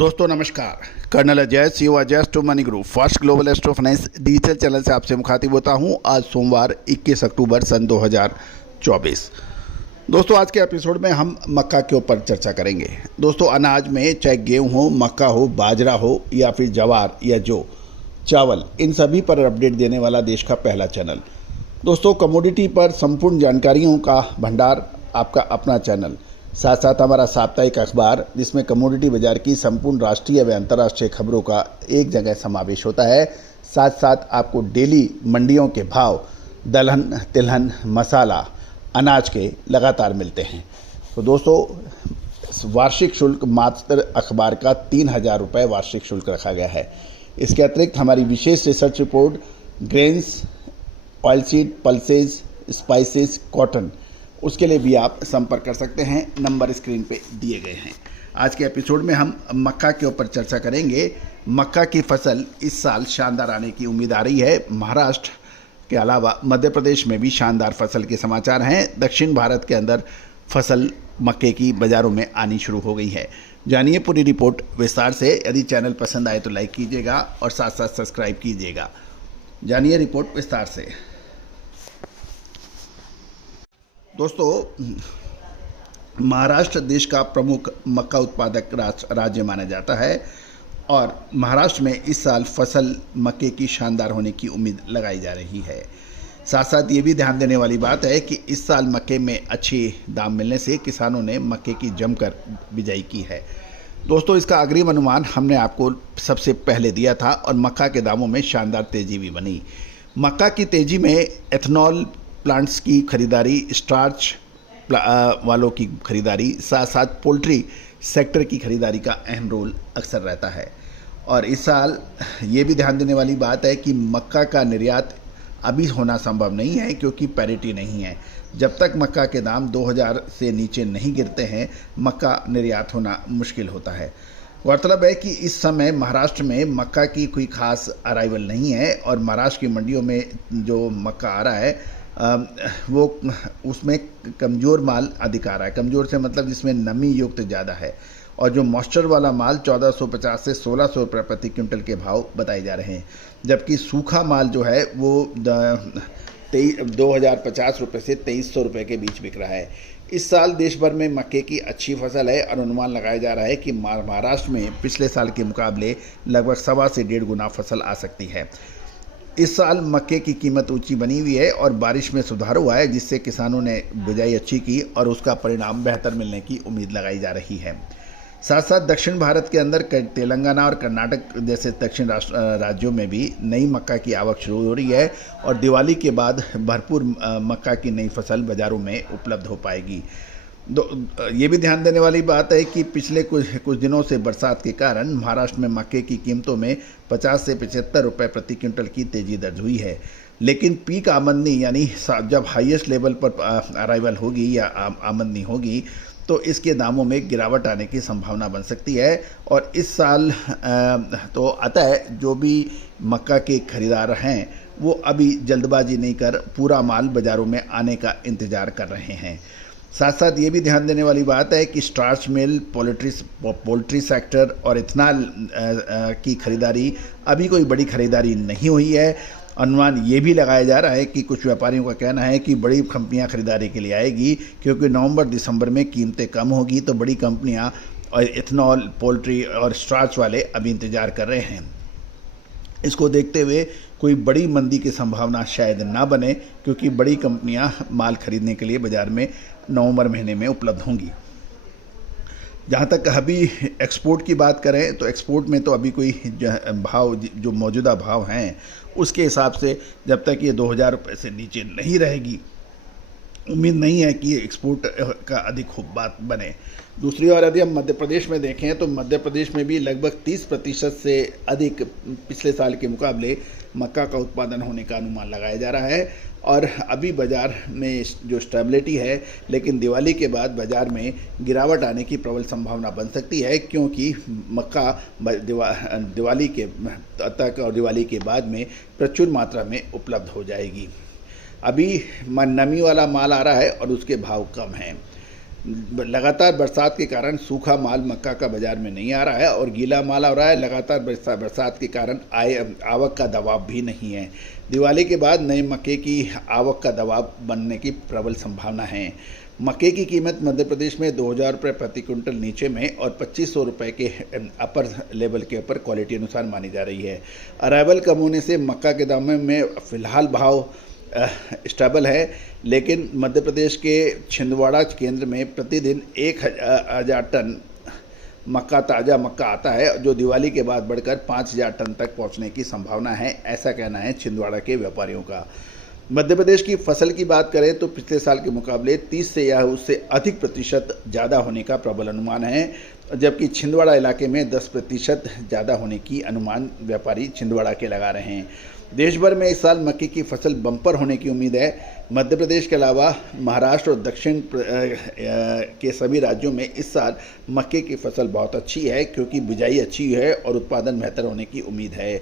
दोस्तों नमस्कार। Colonel Ajay CO Ajay स्टो money group first global astro finance digital channel से आपसे मुखातिब होता हूं। आज सोमवार 21 अक्टूबर सन 2024। दोस्तों आज के एपिसोड में हम मक्का के ऊपर चर्चा करेंगे। दोस्तों अनाज में चाहे गेहूं हो, मक्का हो, बाजरा हो या फिर जवार या जो चावल, इन सभी पर अपडेट देने वाला देश का पहला चैनल। दोस्तों कमोडिटी पर संपूर्ण जानकारियों का भंडार, आपका अपना चैनल। साथ साथ हमारा साप्ताहिक अखबार जिसमें कमोडिटी बाजार की संपूर्ण राष्ट्रीय व अंतर्राष्ट्रीय खबरों का एक जगह समावेश होता है। साथ साथ आपको डेली मंडियों के भाव, दलहन, तिलहन, मसाला, अनाज के लगातार मिलते हैं। तो दोस्तों वार्षिक शुल्क मात्र अखबार का 3,000 रुपये वार्षिक शुल्क रखा गया है। इसके अतिरिक्त हमारी विशेष research report grains, oilseed, pulses, spices, cotton, उसके लिए भी आप संपर्क कर सकते हैं। नंबर स्क्रीन पे दिए गए हैं। आज के एपिसोड में हम मक्का के ऊपर चर्चा करेंगे। मक्का की फसल इस साल शानदार आने की उम्मीद आ रही है। महाराष्ट्र के अलावा मध्य प्रदेश में भी शानदार फसल के समाचार हैं। दक्षिण भारत के अंदर फसल मक्के की बाज़ारों में आनी शुरू हो गई है। जानिए पूरी रिपोर्ट विस्तार से। यदि चैनल पसंद आए तो लाइक कीजिएगा और साथ साथ सब्सक्राइब कीजिएगा। जानिए रिपोर्ट विस्तार से। दोस्तों महाराष्ट्र देश का प्रमुख मक्का उत्पादक राज्य माना जाता है और महाराष्ट्र में इस साल फसल मक्के की शानदार होने की उम्मीद लगाई जा रही है। साथ साथ ये भी ध्यान देने वाली बात है कि इस साल मक्के में अच्छे दाम मिलने से किसानों ने मक्के की जमकर बिजाई की है। दोस्तों इसका अग्रिम अनुमान हमने आपको सबसे पहले दिया था और मक्का के दामों में शानदार तेज़ी भी बनी। मक्का की तेज़ी में एथनॉल प्लांट्स की खरीदारी, स्टार्च वालों की खरीदारी, साथ साथ पोल्ट्री सेक्टर की खरीदारी का अहम रोल अक्सर रहता है। और इस साल ये भी ध्यान देने वाली बात है कि मक्का का निर्यात अभी होना संभव नहीं है क्योंकि पैरिटी नहीं है। जब तक मक्का के दाम 2,000 से नीचे नहीं गिरते हैं मक्का निर्यात होना मुश्किल होता है। गौरतलब है कि इस समय महाराष्ट्र में मक्का की कोई खास अराइवल नहीं है और महाराष्ट्र की मंडियों में जो मक्का आ रहा है वो उसमें कमज़ोर माल अधिक आ रहा है। कमज़ोर से मतलब जिसमें नमी युक्त ज़्यादा है। और जो मॉइस्चर वाला माल 1,450 से 1,600 रुपये प्रति क्विंटल के भाव बताए जा रहे हैं, जबकि सूखा माल जो है वो 2,050 रुपये से 2,300 रुपये के बीच बिक रहा है। इस साल देश भर में मक्के की अच्छी फसल है और अनुमान लगाया जा रहा है कि महाराष्ट्र में पिछले साल के मुकाबले लगभग 1.25 से 1.5 गुना फसल आ सकती है। इस साल मक्के की कीमत ऊंची बनी हुई है और बारिश में सुधार हुआ है जिससे किसानों ने बिजाई अच्छी की और उसका परिणाम बेहतर मिलने की उम्मीद लगाई जा रही है। साथ साथ दक्षिण भारत के अंदर तेलंगाना और कर्नाटक जैसे दक्षिण राज्यों में भी नई मक्का की आवक शुरू हो रही है और दिवाली के बाद भरपूर मक्का की नई फसल बाज़ारों में उपलब्ध हो पाएगी। ये भी ध्यान देने वाली बात है कि पिछले कुछ दिनों से बरसात के कारण महाराष्ट्र में मक्के की कीमतों में 50 से 75 रुपये प्रति क्विंटल की तेज़ी दर्ज हुई है। लेकिन पीक आमदनी यानी जब हाईएस्ट लेवल पर अराइवल होगी या आमदनी होगी तो इसके दामों में गिरावट आने की संभावना बन सकती है। और इस साल तो अतः जो भी मक्का के खरीदार हैं वो अभी जल्दबाजी नहीं कर पूरा माल बाज़ारों में आने का इंतज़ार कर रहे हैं। साथ साथ ये भी ध्यान देने वाली बात है कि स्टार्च मिल, पोल्ट्री सेक्टर और इथेनॉल की खरीदारी अभी कोई बड़ी खरीदारी नहीं हुई है। अनुमान ये भी लगाया जा रहा है कि कुछ व्यापारियों का कहना है कि बड़ी कंपनियां खरीदारी के लिए आएगी क्योंकि नवंबर दिसंबर में कीमतें कम होगी तो बड़ी कंपनियां और इथेनॉल, पोल्ट्री और स्टार्च वाले अभी इंतज़ार कर रहे हैं। इसको देखते हुए कोई बड़ी मंदी की संभावना शायद ना बने क्योंकि बड़ी कंपनियां माल खरीदने के लिए बाज़ार में नवंबर महीने में उपलब्ध होंगी। जहाँ तक अभी एक्सपोर्ट की बात करें तो एक्सपोर्ट में तो अभी कोई भाव जो मौजूदा भाव हैं उसके हिसाब से जब तक ये 2,000 रुपये से नीचे नहीं रहेगी उम्मीद नहीं है कि एक्सपोर्ट का अधिक खूब बात बने। दूसरी ओर यदि हम मध्य प्रदेश में देखें तो मध्य प्रदेश में भी लगभग 30% से अधिक पिछले साल के मुकाबले मक्का का उत्पादन होने का अनुमान लगाया जा रहा है। और अभी बाज़ार में जो स्टेबिलिटी है लेकिन दिवाली के बाद बाज़ार में गिरावट आने की प्रबल संभावना बन सकती है क्योंकि मक्का दिवाली के तक और दिवाली के बाद में प्रचुर मात्रा में उपलब्ध हो जाएगी। अभी नमी वाला माल आ रहा है और उसके भाव कम हैं। लगातार बरसात के कारण सूखा माल मक्का का बाजार में नहीं आ रहा है और गीला माल आ रहा है। लगातार बरसात के कारण आवक का दबाव भी नहीं है। दिवाली के बाद नए मक्के की आवक का दबाव बनने की प्रबल संभावना है। मक्के की कीमत मध्य प्रदेश में 2000 रुपये प्रति क्विंटल नीचे में और 2500 रुपये के अपर लेवल के ऊपर क्वालिटी अनुसार मानी जा रही है। अराइवल कम होने से मक्का के दामों में फिलहाल भाव स्टेबल है, लेकिन मध्य प्रदेश के छिंदवाड़ा केंद्र में प्रतिदिन 1000 टन ताज़ा मक्का आता है, जो दिवाली के बाद बढ़कर 5000 टन तक पहुंचने की संभावना है, ऐसा कहना है छिंदवाड़ा के व्यापारियों का। मध्य प्रदेश की फसल की बात करें तो पिछले साल के मुकाबले 30 से या उससे अधिक प्रतिशत ज़्यादा होने का प्रबल अनुमान है, जबकि छिंदवाड़ा इलाके में 10% ज़्यादा होने की अनुमान व्यापारी छिंदवाड़ा के लगा रहे हैं। देश भर में इस साल मक्के की फसल बम्पर होने की उम्मीद है। मध्य प्रदेश के अलावा महाराष्ट्र और दक्षिण के सभी राज्यों में इस साल मक्के की फसल बहुत अच्छी है, क्योंकि बिजाई अच्छी है और उत्पादन बेहतर होने की उम्मीद है।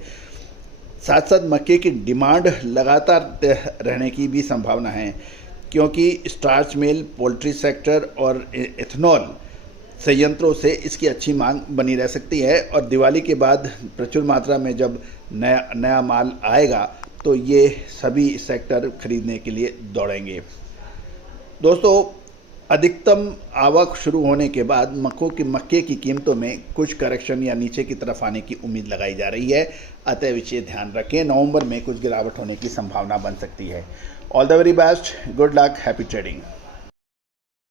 साथ साथ मक्के की डिमांड लगातार रहने की भी संभावना है, क्योंकि स्टार्च मिल, पोल्ट्री सेक्टर और इथेनॉल संयंत्रों से इसकी अच्छी मांग बनी रह सकती है और दिवाली के बाद प्रचुर मात्रा में जब नया माल आएगा तो ये सभी सेक्टर खरीदने के लिए दौड़ेंगे। दोस्तों, अधिकतम आवक शुरू होने के बाद मक्के की कीमतों में कुछ करेक्शन या नीचे की तरफ आने की उम्मीद लगाई जा रही है, अतः विषय ध्यान रखें। नवंबर में कुछ गिरावट होने की संभावना बन सकती है। All the very best, good luck, happy trading.